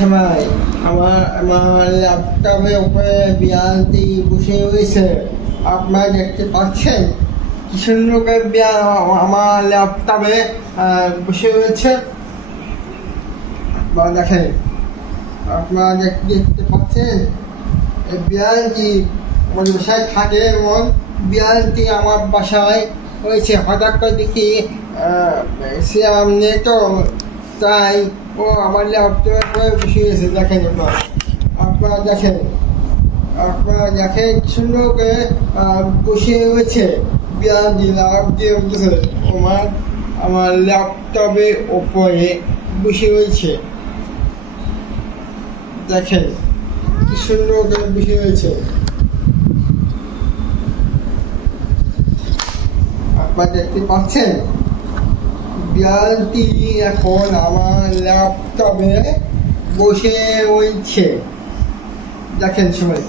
সময় আমার ল্যাপটপের উপরে বিড়ালটি বসে রয়েছে। আপনারা দেখতে পাচ্ছেন কি সুন্দর করে বিড়াল আমার ল্যাপটপে বসে রয়েছে। দেখেন, আপনারা দেখতে পাচ্ছেন বিড়ালটি আমার বাসায় থাকে এবং বিড়ালটি আমার বাসায় রয়েছে। হঠাৎ করে দেখি সে আমি তো তাই ও আমার ল্যাপটপে করে বসে গেছে। দেখেন আপনারা দেখেন কি সুন্দর করে বসে রয়েছে বিড়ালটি লাভ দিয়ে উঠেছে আমার ল্যাপটপের ওপরে বসে রয়েছে। দেখেন কি সুন্দর করে বসে রয়েছে। আপনারা দেখতে পাচ্ছেন বিড়ালটি এখন আমার ল্যাপটপে বসে রয়েছে। দেখেন সবাই।